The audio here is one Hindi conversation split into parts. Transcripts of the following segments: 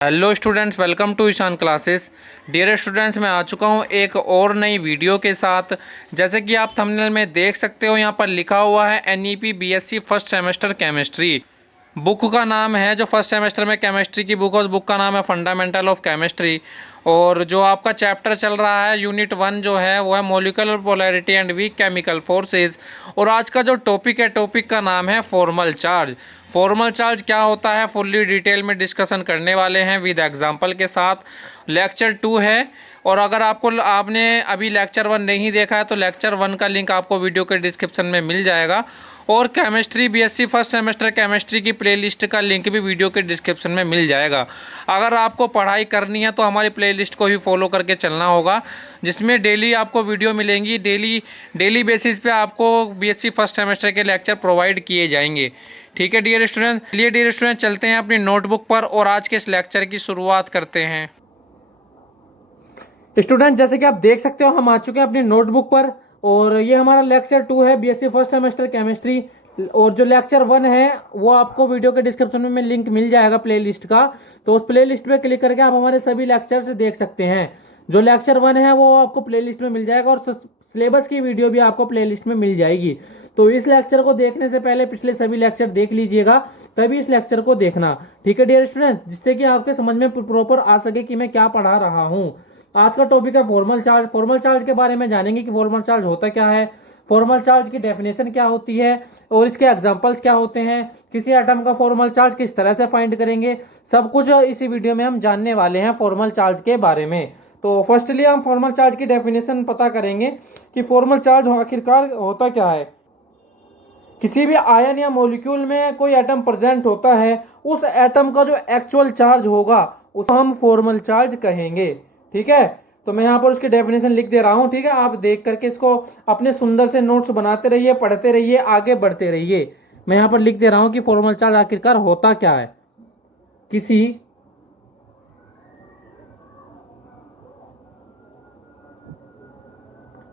Hello students, welcome to Ishan classes. Dear students, मैं आ चुका हूँ एक और नई वीडियो के साथ। जैसे कि आप थंबनेल में देख सकते हो, यहाँ पर लिखा हुआ है NEP BSc first semester chemistry. Book का नाम है, जो फर्स्ट सेमेस्टर में केमिस्ट्री की बुक है, उस बुक का नाम है फंडामेंटल ऑफ केमिस्ट्री। और जो आपका चैप्टर चल रहा है यूनिट 1 जो है वो है molecular polarity and weak chemical forces. और आज का जो टॉपिक है, टॉपिक का नाम है फॉर्मल चार्ज। फॉर्मल चार्ज क्या होता है फुल्ली डिटेल में डिस्कशन करने वाले हैं विद एग्जांपल के साथ। लेक्चर 2 है। और अगर आपने अभी लेक्चर 1 नहीं देखा है तो लेक्चर 1 का लिंक आपको वीडियो के डिस्क्रिप्शन में मिल जाएगा। और chemistry BSc first semester chemistry की प्लेलिस्ट का लिंक भी वीडियो के डिस्क्रिप्शन में मिल जाएगा। अगर आपको पढ़ाई करनी है तो हमारी प्लेलिस्ट को ही फॉलो करके चलना होगा, जिसमें डेली आपको वीडियो मिलेंगी। डेली बेसिस पे आपको BSc फर्स्ट सेमेस्टर के लेक्चर प्रोवाइड किए जाएंगे। ठीक है डियर स्टूडेंट, चलिए डियर स्टूडेंट चलते हैं अपनी नोटबुक पर और आज के इस लेक्चर की शुरुआत करते हैं। स्टूडेंट, जैसे कि आप देख सकते हो हम आ चुके हैं अपनी नोटबुक पर और ये हमारा लेक्चर 2 है BSc फर्स्ट सेमेस्टर केमिस्ट्री। और जो लेक्चर 1 है वो आपको वीडियो के डिस्क्रिप्शन में लिंक मिल जाएगा प्लेलिस्ट का। तो उस प्लेलिस्ट पे क्लिक करके आप हमारे सभी लेक्चर्स देख सकते हैं। जो लेक्चर 1 है वो आपको प्लेलिस्ट में मिल जाएगा और सिलेबस की वीडियो भी आपको प्लेलिस्ट में मिल जाएगी। तो इस लेक्चर को देखने से पहले पिछले सभी लेक्चर देख लीजिएगा, तभी इस लेक्चर को देखना। ठीक है डियर स्टूडेंट, जिससे कि आपके समझ में प्रॉपर आ सके कि मैं क्या पढ़ा रहा हूँ। आज का टॉपिक है फॉर्मल चार्ज। फॉर्मल चार्ज के बारे में जानेंगे कि फॉर्मल चार्ज होता क्या है, फॉर्मल चार्ज की डेफिनेशन क्या होती है और इसके एग्जांपल्स क्या होते हैं, किसी एटम का फॉर्मल चार्ज किस तरह से फाइंड करेंगे, सब कुछ इसी वीडियो में हम जानने वाले हैं फॉर्मल चार्ज के बारे में। तो फर्स्टली हम फॉर्मल चार्ज की डेफिनेशन पता करेंगे कि फॉर्मल चार्ज आखिरकार होता क्या है। किसी भी आयन या मॉलिक्यूल में कोई एटम प्रेजेंट होता है, उस एटम का जो एक्चुअल चार्ज होगा उसको हम फॉर्मल चार्ज कहेंगे। ठीक है, तो मैं यहाँ पर उसकी डेफिनेशन लिख दे रहा हूँ। ठीक है, आप देख करके इसको अपने सुंदर से नोट्स बनाते रहिए, पढ़ते रहिए, आगे बढ़ते रहिए। मैं यहाँ पर लिख दे रहा हूँ कि फॉर्मल चार्ज आखिरकार होता क्या है। किसी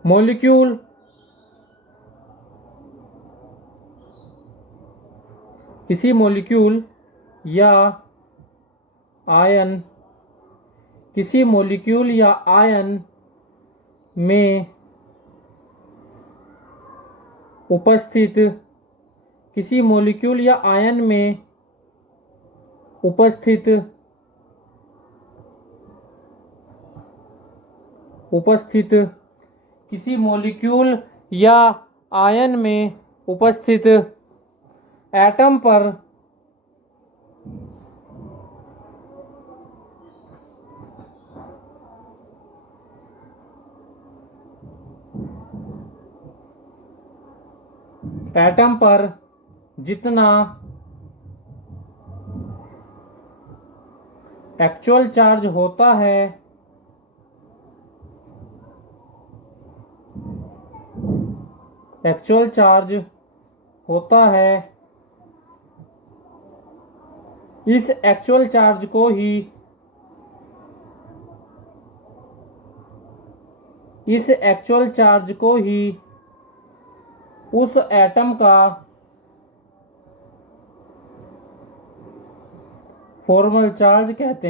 मॉलिक्यूल या आयन किसी मॉलिक्यूल या आयन में उपस्थित किसी मॉलिक्यूल या आयन में उपस्थित किसी मॉलिक्यूल या आयन में उपस्थित एटम पर जितना एक्चुअल चार्ज होता है इस एक्चुअल चार्ज को ही उस एटम का फॉर्मल चार्ज कहते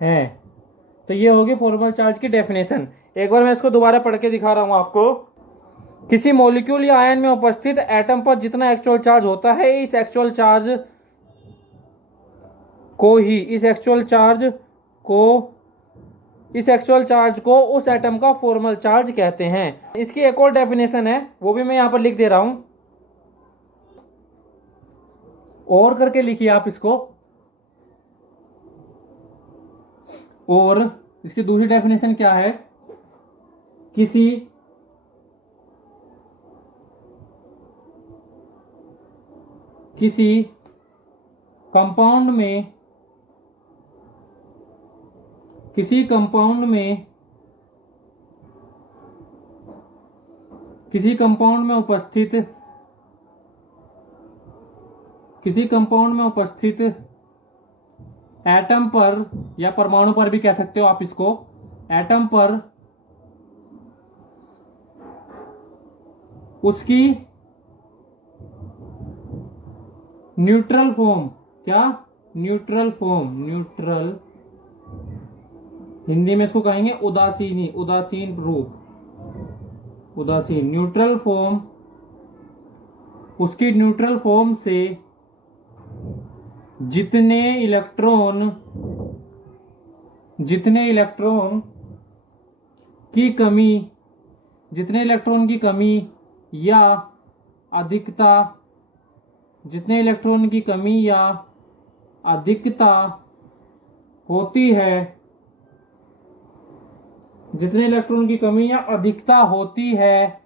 हैं। तो ये होगी फॉर्मल चार्ज की डेफिनेशन। एक बार मैं इसको दोबारा पढ़ के दिखा रहा हूं आपको। किसी मॉलिक्यूल या आयन में उपस्थित एटम पर जितना एक्चुअल चार्ज होता है, इस एक्चुअल चार्ज को उस एटम का फॉर्मल चार्ज कहते हैं। इसकी एक और डेफिनेशन है, वो भी मैं यहां पर लिख दे रहा हूं, और करके लिखिए आप इसको। और इसकी दूसरी डेफिनेशन क्या है, किसी कंपाउंड में उपस्थित एटम पर या परमाणु पर भी कह सकते हो आप इसको, एटम पर उसकी न्यूट्रल फॉर्म, क्या, न्यूट्रल फॉर्म, न्यूट्रल, हिंदी में इसको कहेंगे उदासीनी, उदासीन रूप, उदासीन, न्यूट्रल फॉर्म, उसकी न्यूट्रल फॉर्म से जितने इलेक्ट्रॉन की कमी, जितने इलेक्ट्रॉन की कमी या अधिकता, जितने इलेक्ट्रॉन की कमी या अधिकता होती है, जितने इलेक्ट्रॉन की कमी या अधिकता होती है,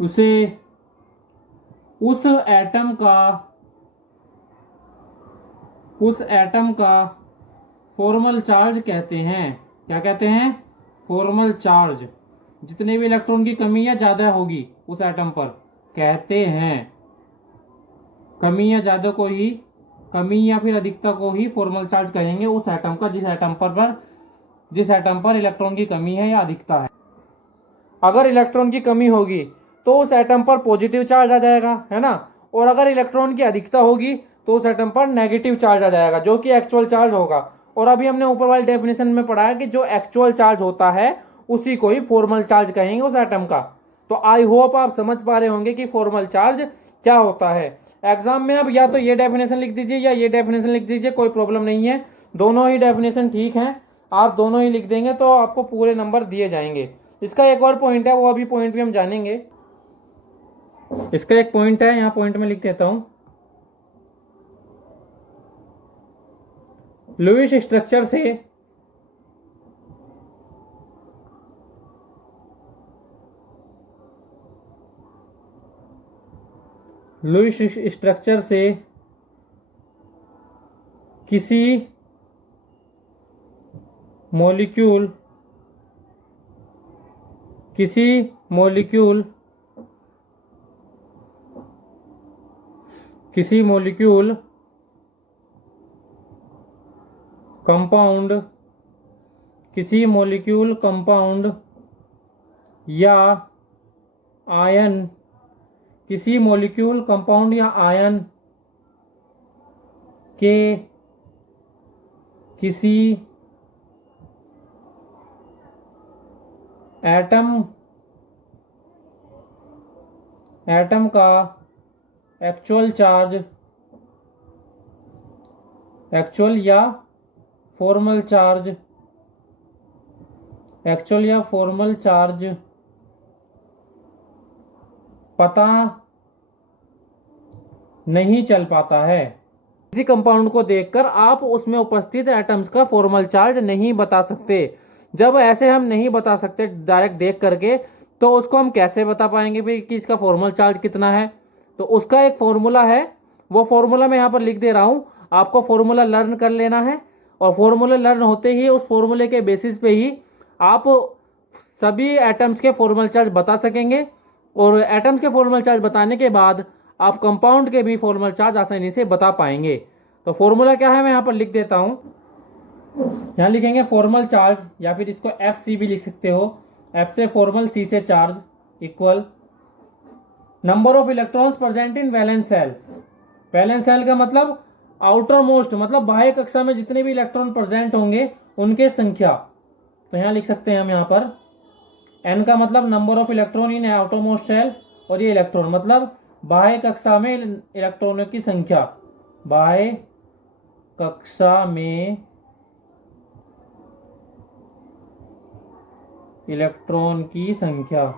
उसे उस एटम का फॉर्मल चार्ज कहते हैं। क्या कहते हैं? Formal charge. जितने भी इलेक्ट्रॉन की कमी या ज्यादा होगी उस एटम पर, कहते हैं, कमी या ज्यादा को ही, कमी या फिर अधिकता को ही फॉर्मल चार्ज कहेंगे उस एटम का, जिस एटम पर इलेक्ट्रॉन की कमी है या अधिकता है। अगर इलेक्ट्रॉन की कमी होगी तो उस एटम पर पॉजिटिव चार्ज आ जाएगा, है ना, और अगर इलेक्ट्रॉन की अधिकता होगी तो उस एटम पर नेगेटिव चार्ज आ जाएगा, जो कि एक्चुअल चार्ज होगा। और अभी हमने ऊपर वाले डेफिनेशन में पढ़ा है कि जो एक्चुअल चार्ज होता है उसी को ही फॉर्मल चार्ज कहेंगे उस एटम का। तो आई होप आप समझ पा रहे होंगे कि फॉर्मल चार्ज क्या होता है। एग्जाम में अब या तो ये डेफिनेशन लिख दीजिए या ये डेफिनेशन लिख दीजिए, कोई प्रॉब्लम नहीं है, दोनों ही डेफिनेशन ठीक हैं, आप दोनों ही लिख देंगे तो आपको पूरे नंबर दिए जाएंगे। इसका एक और पॉइंट है, वो अभी पॉइंट भी हम जानेंगे। इसका एक पॉइंट है, यहाँ पॉइंट में लिख देता हूं, लुईस स्ट्रक्चर से किसी मॉलिक्यूल कंपाउंड या आयन, किसी मॉलिक्यूल कंपाउंड या आयन के किसी एटम का एक्चुअल या फॉर्मल चार्ज पता नहीं चल पाता है। किसी कंपाउंड को देखकर आप उसमें उपस्थित एटम्स का फॉर्मल चार्ज नहीं बता सकते। जब ऐसे हम नहीं बता सकते डायरेक्ट देख करके, तो उसको हम कैसे बता पाएंगे फिर कि इसका फॉर्मल चार्ज कितना है? तो उसका एक फॉर्मूला है, वो फॉर्मूला मैं यहाँ पर लिख दे रहा हूँ, आपको फॉर्मूला लर्न कर लेना है। और फॉर्मूला लर्न होते ही उस फॉर्मूले के बेसिस पे ही आप सभी एटम्स के फॉर्मल चार्ज बता सकेंगे। और एटम्स के फॉर्मल चार्ज बताने के बाद आप कंपाउंड के भी फॉर्मल चार्ज आसानी से बता पाएंगे। तो फॉर्मूला क्या है मैं यहाँ पर लिख देता हूँ, यहाँ लिखेंगे फॉर्मल चार्ज, या फिर इसको FC भी लिख सकते हो, F से फॉर्मल, C से चार्ज, इक्वल नंबर ऑफ इलेक्ट्रॉन्स प्रेजेंट इन वैलेंस सेल। वैलेंस सेल का मतलब आउटर मोस्ट, मतलब बाह्य कक्षा में जितने भी इलेक्ट्रॉन प्रेजेंट होंगे उनके संख्या। तो यहाँ लिख सकते हैं हम यहाँ पर N का मतलब number of electron in outer most shell, और ये इलेक्ट्रॉन मतलब बाह्य कक्षा में इलेक्ट्रॉनों की संख्या, बाह्य कक्षा में इलेक्ट्रॉन की संख्या।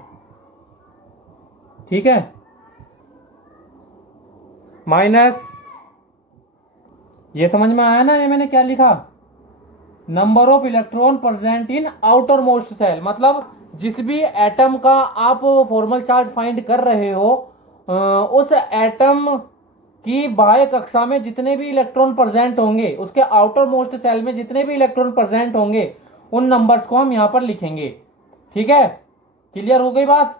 ठीक है, माइनस, ये समझ में आया ना ये मैंने क्या लिखा, number of electron present in outer most shell, मतलब जिस भी एटम का आप फॉर्मल चार्ज फाइंड कर रहे हो उस एटम की बाह्य कक्षा में जितने भी इलेक्ट्रॉन प्रेजेंट होंगे, उसके आउटर मोस्ट सेल में जितने भी इलेक्ट्रॉन प्रेजेंट होंगे, उन नंबर्स को हम यहां पर लिखेंगे। ठीक है, क्लियर हो गई बात?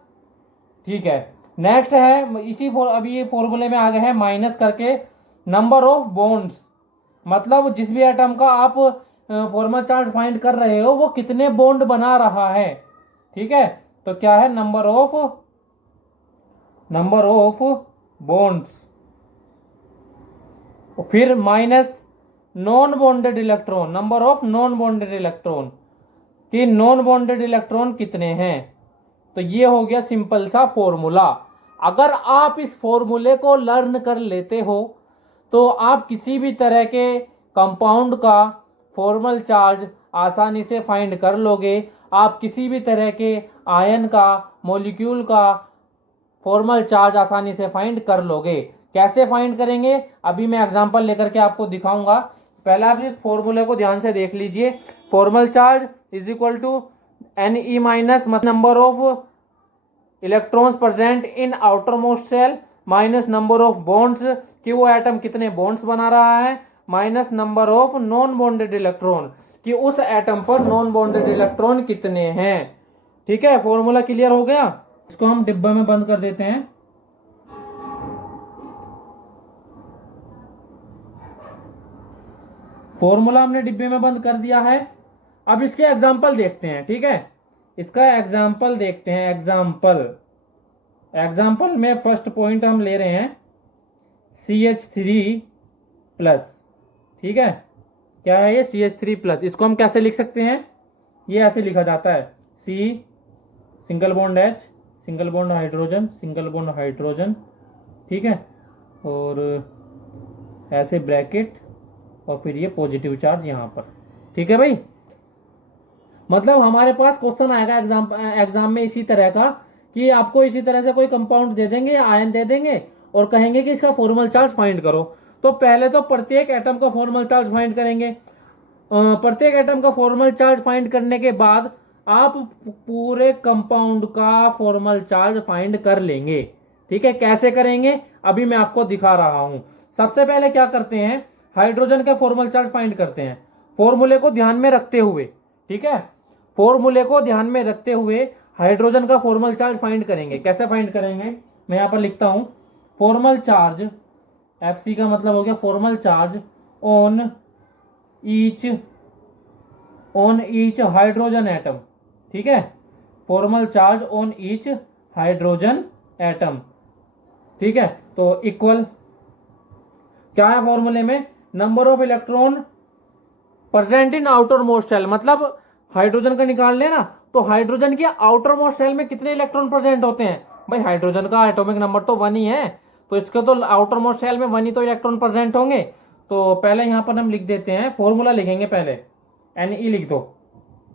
ठीक है, नेक्स्ट है अभी ये फॉर्मूले में आ गए हैं माइनस करके नंबर ऑफ बॉन्ड्स, मतलब जिस भी एटम का आप फॉर्मल चार्ज फाइंड कर रहे हो वो कितने बॉन्ड बना रहा है, ठीक है, तो क्या है, नंबर ऑफ बॉन्ड्स, फिर minus non bonded electron, number of non bonded electron, कि नॉन बॉन्डेड इलेक्ट्रॉन कितने हैं। तो ये हो गया सिंपल सा फॉर्मूला। अगर आप इस फॉर्मूले को लर्न कर लेते हो तो आप किसी भी तरह के कंपाउंड का फॉर्मल चार्ज आसानी से फाइंड कर लोगे। आप किसी भी तरह के आयन का, मॉलिक्यूल का फॉर्मल चार्ज आसानी से फाइंड कर लोगे। कैसे फाइंड करेंगे, अभी मैं एग्जांपल लेकर के आपको दिखाऊंगा। पहले आप इस फॉर्मूले को ध्यान से देख लीजिए। Formal charge is equal to Ne minus number of इलेक्ट्रॉन्स प्रेजेंट इन आउटर मोस्ट सेल माइनस नंबर ऑफ बॉन्ड्स, कि वो एटम कितने बॉन्ड्स बना रहा है, minus number of non bonded electron, कि उस एटम पर नॉन बॉन्डेड इलेक्ट्रॉन कितने हैं। ठीक है, फॉर्मूला क्लियर हो गया। इसको हम डिब्बे में बंद कर देते हैं। फॉर्मूला हमने डिब्बे में बंद कर दिया है। अब इसके एग्जाम्पल देखते हैं। ठीक है, इसका एग्जाम्पल देखते हैं। एग्जाम्पल में फर्स्ट पॉइंट हम ले रहे हैं CH3+। ठीक है, क्या है ये, CH3+। इसको हम कैसे लिख सकते हैं, ये ऐसे लिखा जाता है, C single bond H single bond hydrogen single bond hydrogen. ठीक है, और ऐसे ब्रैकेट और फिर ये पॉजिटिव चार्ज यहाँ पर। ठीक है भाई, मतलब हमारे पास क्वेश्चन आएगा एग्जाम में इसी तरह का, कि आपको इसी तरह से कोई कंपाउंड दे देंगे या आयन दे देंगे और कहेंगे कि इसका फॉर्मल चार्ज फाइंड करो। तो पहले तो प्रत्येक एटम का फॉर्मल चार्ज फाइंड करेंगे। प्रत्येक एटम का फॉर्मल चार्ज फाइंड करने के बाद आप पूरे कंपाउंड का फॉर्मल चार्ज फाइंड कर लेंगे। ठीक है, कैसे करेंगे अभी मैं आपको दिखा रहा हूं। सबसे पहले क्या करते हैं, हाइड्रोजन का फॉर्मल चार्ज फाइंड करते हैं, फॉर्मूले को ध्यान में रखते हुए। ठीक है, फॉर्मूले को ध्यान में रखते हुए हाइड्रोजन का फॉर्मल चार्ज फाइंड करेंगे। कैसे फाइंड करेंगे, मैं यहां पर लिखता हूं, फॉर्मल चार्ज Fc का मतलब हो गया formal charge on each hydrogen atom. ठीक है, formal charge on each hydrogen atom. ठीक है, तो इक्वल क्या है फॉर्मूले में, number of electron present in outer most shell, मतलब हाइड्रोजन का निकाल लेना, तो हाइड्रोजन के आउटर मोस्ट शेल में कितने इलेक्ट्रॉन प्रेजेंट होते हैं। भाई हाइड्रोजन का एटॉमिक नंबर तो 1 ही है, तो इसके तो आउटर मोस्ट शेल में 1 ही तो इलेक्ट्रॉन प्रेजेंट होंगे। तो पहले यहां पर हम लिख देते हैं, फॉर्मूला लिखेंगे पहले, Ne लिख दो,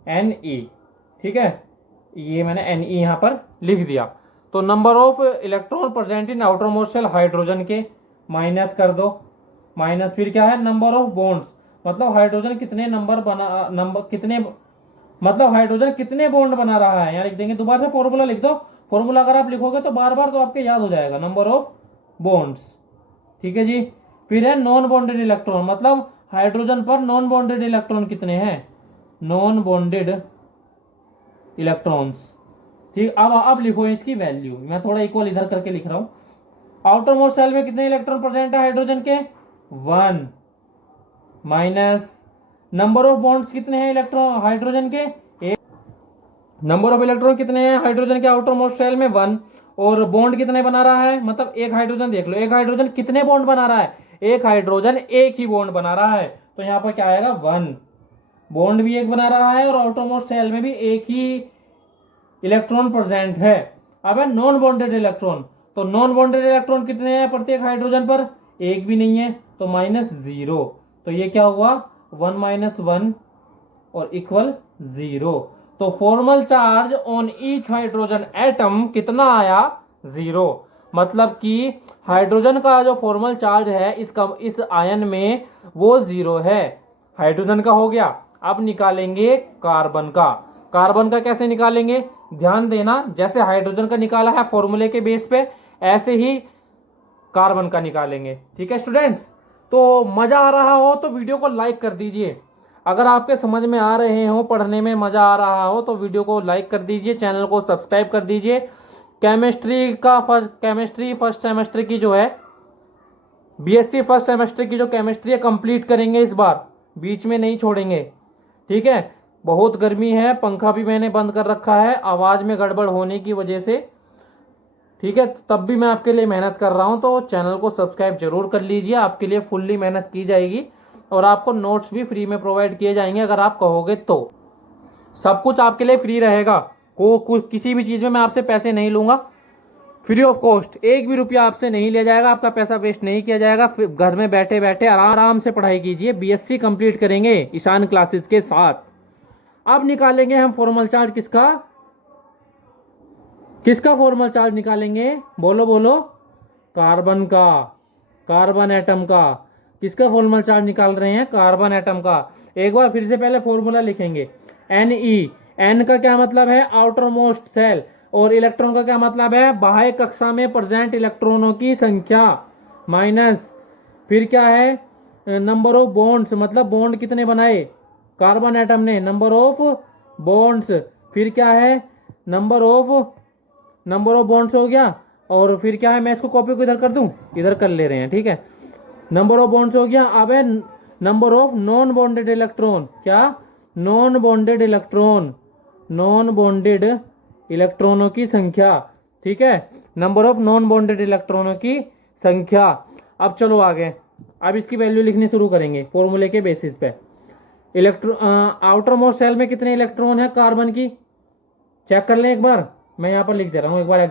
Ne। ठीक है, ये मैंने Ne यहां पर लिख दिया। तो number of electron present in outer most shell hydrogen के माइनस कर दो, माइनस फिर क्या है, नंबर ऑफ बॉन्ड्स, मतलब हाइड्रोजन कितने मतलब हाइड्रोजन कितने बॉन्ड बना रहा है, यहाँ लिख देंगे। दोबारा से फॉर्मूला लिख दो, फॉर्मूला अगर आप लिखोगे तो बार बार तो आपके याद हो जाएगा, नंबर ऑफ बॉन्ड्स। ठीक है जी, फिर है नॉन बॉन्डेड इलेक्ट्रॉन, मतलब हाइड्रोजन पर नॉन बॉन्डेड इलेक्ट्रॉन कितने हैं, नॉन बॉन्डेड इलेक्ट्रॉन्स। ठीक, अब लिखो इसकी वैल्यू, मैं थोड़ा इक्वल इधर करके लिख रहा हूं। आउटर मोस्ट शेल में कितने इलेक्ट्रॉन प्रेजेंट है हाइड्रोजन के, 1 माइनस नंबर ऑफ बॉन्ड्स कितने हैं इलेक्ट्रॉन हाइड्रोजन के, नंबर ऑफ इलेक्ट्रॉन कितने हैं हाइड्रोजन के आउटर मोस्ट शेल में 1, और बॉन्ड कितने बना रहा है, मतलब एक हाइड्रोजन देख लो, एक हाइड्रोजन कितने बॉन्ड बना रहा है, एक हाइड्रोजन एक ही बॉन्ड बना रहा है, तो यहां पर क्या आएगा 1, बॉन्ड भी एक बना रहा है और आउटर मोस्ट शेल में भी एक ही इलेक्ट्रॉन प्रेजेंट है। अब है नॉन बॉन्डेड इलेक्ट्रॉन, तो नॉन बॉन्डेड इलेक्ट्रॉन कितने हैं प्रत्येक हाइड्रोजन पर, एक भी नहीं है, तो -0। तो ये क्या हुआ, 1 - 1 और इक्वल 0। तो formal charge on each hydrogen atom कितना आया, 0। मतलब कि हाइड्रोजन का जो फॉर्मल चार्ज है इस आयन में वो 0 है। हाइड्रोजन का हो गया। अब निकालेंगे कार्बन का। कार्बन का कैसे निकालेंगे, ध्यान देना, जैसे हाइड्रोजन का निकाला है फॉर्मूले के बेस पे, ऐसे ही कार्बन का निकालेंगे। ठीक है स्टूडेंट्स, तो मजा आ रहा हो तो वीडियो को लाइक कर दीजिए। अगर आपके समझ में आ रहे हो, पढ़ने में मजा आ रहा हो तो वीडियो को लाइक कर दीजिए, चैनल को सब्सक्राइब कर दीजिए। केमिस्ट्री फर्स्ट सेमेस्टर की जो है, बीएससी फर्स्ट सेमेस्टर की जो केमिस्ट्री है कंप्लीट करेंगे इस बार, बीच में नहीं छोड़ेंगे। ठीक है, बहुत गर्मी है, पंखा भी मैंने बंद कर रखा है आवाज़ में गड़बड़ होने की वजह से। ठीक है, तब भी मैं आपके लिए मेहनत कर रहा हूँ, तो चैनल को सब्सक्राइब जरूर कर लीजिए, आपके लिए फुल्ली मेहनत की जाएगी और आपको नोट्स भी फ्री में प्रोवाइड किए जाएंगे अगर आप कहोगे तो। सब कुछ आपके लिए फ्री रहेगा, किसी भी चीज़ में मैं आपसे पैसे नहीं लूँगा, फ्री ऑफ कॉस्ट, एक भी रुपया आपसे नहीं लिया जाएगा, आपका पैसा वेस्ट नहीं किया जाएगा। घर में बैठे बैठे आराम से पढ़ाई कीजिए, बीएससी कंप्लीट करेंगे ईशान क्लासेस के साथ। अब निकालेंगे हम फॉर्मल चार्ज किसका, किसका फॉर्मल चार्ज निकालेंगे, बोलो बोलो, कार्बन का, कार्बन एटम का। किसका फॉर्मल चार्ज निकाल रहे हैं, कार्बन एटम का। एक बार फिर से पहले फॉर्मूला लिखेंगे, एन ई, एन का क्या मतलब है, आउटर मोस्ट सेल, और इलेक्ट्रॉन का क्या मतलब है, बाह्य कक्षा में प्रेजेंट इलेक्ट्रॉनों की संख्या, माइनस फिर क्या है, नंबर ऑफ बॉन्ड्स, मतलब बॉन्ड कितने बनाए कार्बन एटम ने, नंबर ऑफ बॉन्ड्स, फिर क्या है, नंबर ऑफ बॉन्ड्स हो गया, और फिर क्या है, मैं इसको कॉपी को इधर कर दूं, इधर कर ले रहे हैं, ठीक है, नंबर ऑफ बॉन्ड्स हो गया। अब है number of non bonded electron, क्या, non bonded electron, non bonded इलेक्ट्रॉनों की संख्या, ठीक है, नंबर ऑफ नॉन बॉन्डेड इलेक्ट्रॉनों की संख्या। अब चलो आगे, अब इसकी वैल्यू लिखनी शुरू करेंगे फॉर्मूले के बेसिस पे। आउटर मोस्ट सेल में कितने इलेक्ट्रॉन है कार्बन की, चेक कर लें एक बार, मैं यहाँ पर लिख दे रहा हूँ एक बार,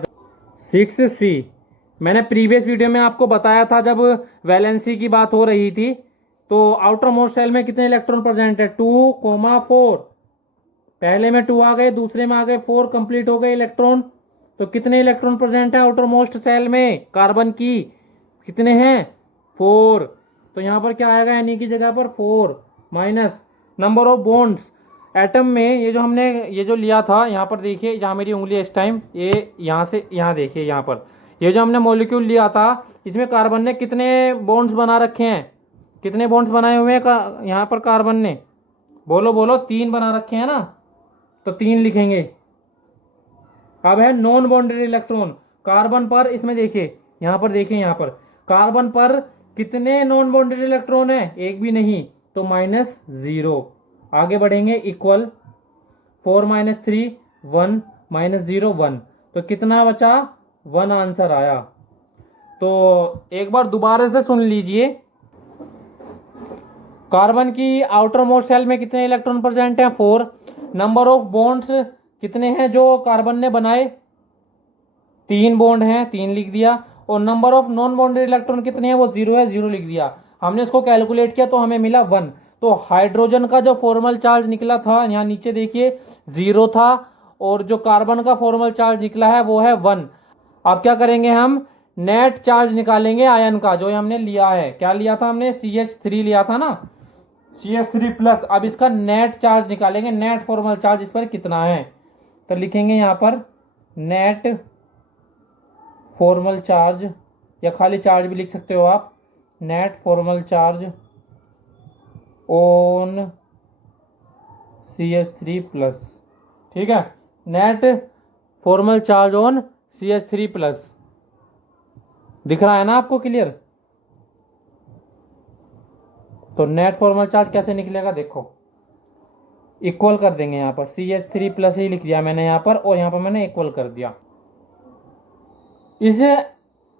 6C। मैंने प्रीवियस वीडियो में आपको बताया था जब वैलेंसी की बात हो रही थी, तो आउटर मोस्ट सेल में कितने इलेक्ट्रॉन प्रेजेंट है, 2,4, पहले में 2 आ गए, दूसरे में आ गए 4, कंप्लीट हो गए इलेक्ट्रॉन। तो कितने इलेक्ट्रॉन प्रेजेंट है आउटर मोस्ट सेल में कार्बन की, कितने हैं, 4। तो यहाँ पर क्या आएगा, एन की जगह पर 4, minus number of bonds atom में, ये जो हमने ये जो लिया था, यहाँ पर देखिए जहाँ मेरी उंगली है इस टाइम, ये यहाँ से यहाँ देखिए, यहाँ पर ये जो हमने मॉलिक्यूल लिया था, इसमें कार्बन ने कितने बॉन्ड्स बना रखे हैं, कितने बॉन्ड्स बनाए हुए हैं यहाँ पर कार्बन ने, बोलो बोलो, 3 बना रखे हैं ना, तो 3 लिखेंगे। अब है नॉन बॉन्डेड इलेक्ट्रॉन, कार्बन पर, इसमें देखिए यहाँ पर, देखिए यहाँ पर कार्बन पर कितने नॉन बॉन्डेड इलेक्ट्रॉन है, एक भी नहीं, तो -0। आगे बढ़ेंगे, इक्वल 4 - 3 1 -0 1, तो कितना बचा, 1 आंसर आया। तो एक बार दोबारा से सुन लीजिए, कार्बन की आउटर मोस्ट सेल में कितने इलेक्ट्रॉन प्रेजेंट हैं, 4, नंबर ऑफ बॉन्ड्स कितने हैं जो कार्बन ने बनाए, 3 बॉन्ड हैं, 3 लिख दिया, और number of non bonded electron कितने हैं, वो 0 है, 0 लिख दिया। हमने इसको कैलकुलेट किया तो हमें मिला 1। तो हाइड्रोजन का जो फॉर्मल चार्ज निकला था, यहाँ नीचे देखिए 0 था, और जो कार्बन का फॉर्मल चार्ज निकला है वो है 1। अब क्या करेंगे, हम नेट चार्ज निकालेंगे आयन का, जो हमने लिया है, क्या लिया था हमने, CH3 लिया था ना, CH3+। अब इसका नेट चार्ज निकालेंगे, नेट फॉर्मल चार्ज इस पर कितना है, तो लिखेंगे यहाँ पर नेट फॉर्मल चार्ज, या खाली चार्ज भी लिख सकते हो आप, net formal charge on CH3+, ठीक है, net formal charge on CH3+, दिख रहा है ना आपको क्लियर। तो नेट फॉर्मल चार्ज कैसे निकलेगा, देखो, इक्वल कर देंगे, यहाँ पर CH3+ ही लिख दिया मैंने यहाँ पर, और यहाँ पर मैंने इक्वल कर दिया। इस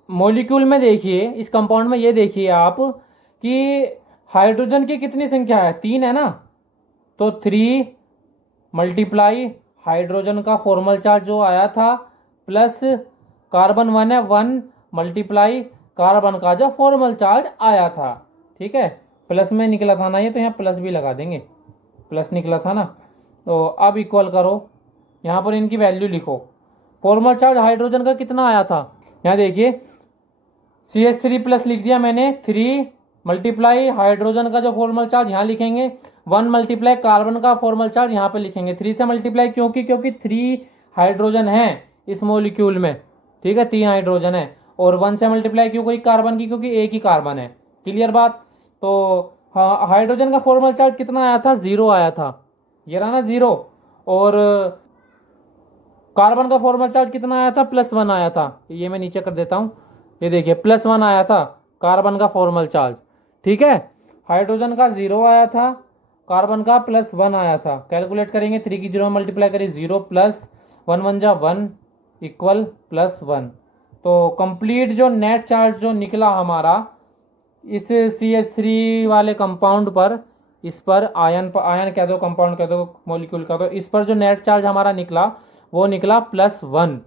मॉलिक्यूल में देखिए, इस कंपाउंड में ये देखिए आप कि हाइड्रोजन की कितनी संख्या है, 3 है ना, तो 3 मल्टीप्लाई हाइड्रोजन का फॉर्मल चार्ज जो आया था, प्लस कार्बन 1 है, 1 मल्टीप्लाई कार्बन का जो फॉर्मल चार्ज आया था, ठीक है, प्लस में निकला था ना ये, तो यहाँ प्लस भी लगा देंगे, प्लस निकला था ना। तो अब इक्वल करो, यहाँ पर इनकी वैल्यू लिखो, फॉर्मल चार्ज हाइड्रोजन का कितना आया था, यहाँ देखिए CH3+ लिख दिया मैंने, 3 मल्टीप्लाई हाइड्रोजन का जो फॉर्मल चार्ज यहाँ लिखेंगे, 1 मल्टीप्लाई कार्बन का फॉर्मल चार्ज यहाँ पे लिखेंगे, 3 से मल्टीप्लाई, क्योंकि 3 हाइड्रोजन है इस मॉलिक्यूल में, ठीक है, 3 हाइड्रोजन है, और 1 से मल्टीप्लाई क्यों कोई कार्बन की, क्योंकि एक ही कार्बन है, क्लियर बात। तो हाँ, हाइड्रोजन का फॉर्मल चार्ज कितना आया था, 0 आया था, ये रहा ना 0, और कार्बन का फॉर्मल चार्ज कितना आया था, +1 आया था, ये मैं नीचे कर देता हूँ, ये देखिए +1 आया था कार्बन का फॉर्मल चार्ज, ठीक है, हाइड्रोजन का 0 आया था, कार्बन का +1 आया था। कैलकुलेट करेंगे, 3 की 0 मल्टीप्लाई करें 0 प्लस 1 1 जा 1 इक्वल +1। तो कंप्लीट जो नेट चार्ज जो निकला हमारा इस CH3 वाले कंपाउंड पर, इस पर आयन कह दो, कंपाउंड कह दो, मॉलिक्यूल कह दो, इस पर जो नेट चार्ज हमारा निकला वो निकला +1।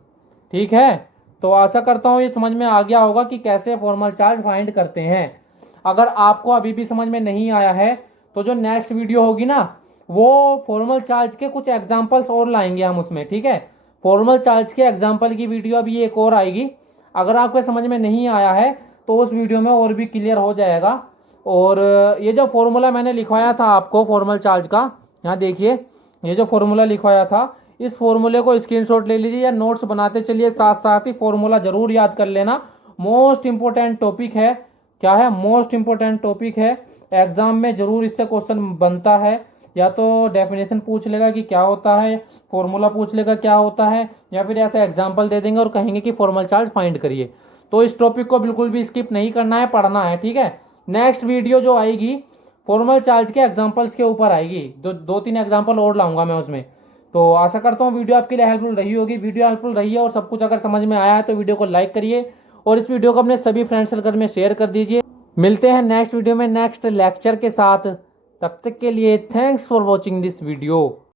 ठीक है, तो आशा करता हूँ ये समझ में आ गया होगा कि कैसे फॉर्मल चार्ज फाइंड करते हैं। अगर आपको अभी भी समझ में नहीं आया है तो जो नेक्स्ट वीडियो होगी ना वो फॉर्मल चार्ज के कुछ एग्जांपल्स और लाएंगे हम उसमें। ठीक है, फॉर्मल चार्ज के एग्जांपल की वीडियो अभी एक और आएगी। अगर आपको समझ में नहीं आया है तो उस वीडियो में और भी क्लियर हो जाएगा। और ये जो फॉर्मूला मैंने लिखवाया था आपको फॉर्मल चार्ज का, यहाँ देखिए ये जो फॉर्मूला लिखवाया था, इस फॉर्मूले को स्क्रीनशॉट ले लीजिए या नोट्स बनाते चलिए, साथ साथ ही फॉर्मूला जरूर याद कर लेना। मोस्ट इंपॉर्टेंट टॉपिक है। क्या है? मोस्ट इंपॉर्टेंट टॉपिक है। एग्जाम में जरूर इससे क्वेश्चन बनता है। या तो डेफिनेशन पूछ लेगा कि क्या होता है, फॉर्मूला पूछ लेगा क्या होता है, या फिर ऐसा एग्जाम्पल दे देंगे और कहेंगे कि फॉर्मल चार्ज फाइंड करिए। तो इस टॉपिक को बिल्कुल भी स्किप नहीं करना है, पढ़ना है। ठीक है, नेक्स्ट वीडियो जो आएगी फॉर्मल चार्ज के एग्जाम्पल्स के ऊपर आएगी। दो तीन एग्जाम्पल और लाऊंगा मैं उसमें। तो आशा करता हूँ वीडियो आपके लिए हेल्पफुल रही होगी। वीडियो हेल्पफुल रही है और सब कुछ अगर समझ में आया है तो वीडियो को लाइक करिए और इस वीडियो को अपने सभी फ्रेंड सर्कल में शेयर कर दीजिए। मिलते हैं नेक्स्ट वीडियो में नेक्स्ट लेक्चर के साथ। तब तक के लिए thanks for watching this video.